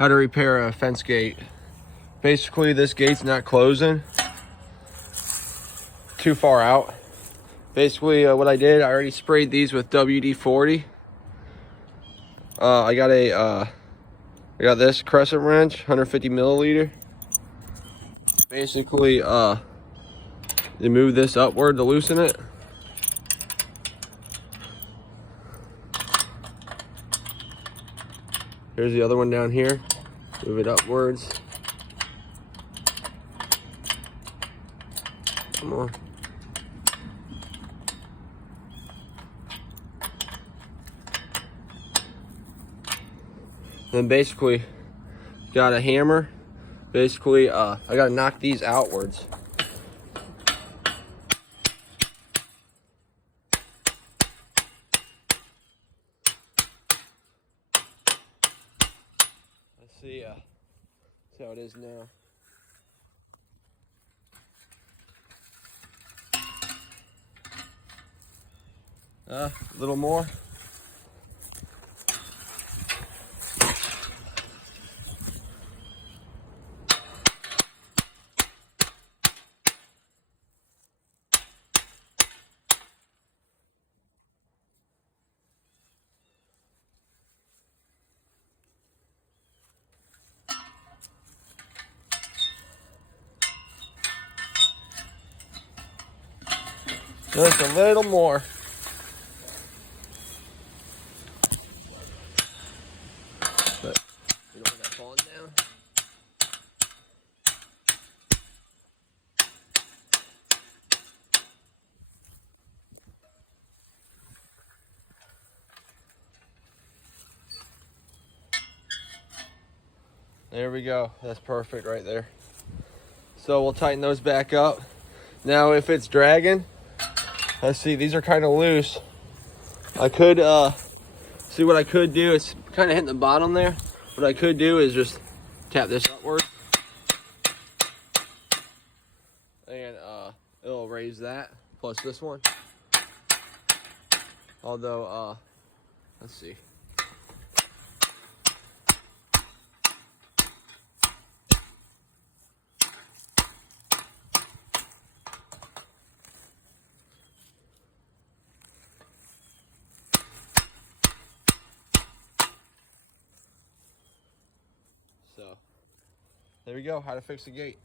how to repair a fence gate. Basically, this gate's not closing too far out. Basically, what I did, I already sprayed these with WD-40. I got this crescent wrench, 150 milliliter. Basically, you move this upward to loosen it. Here's the other one down here. Move it upwards. Come on. Then basically, got a hammer. Basically, I gotta knock these outwards. Let's see how it is now. A little more. Just a little more. But you don't want that falling down. There we go. That's perfect right there. So we'll tighten those back up. Now if it's dragging, let's see, these are kind of loose. I could see what I could do. It's kind of hitting the bottom there. What I could do is just tap this upward, and it'll raise that plus this one. Although let's see. So there we go, how to fix the gate.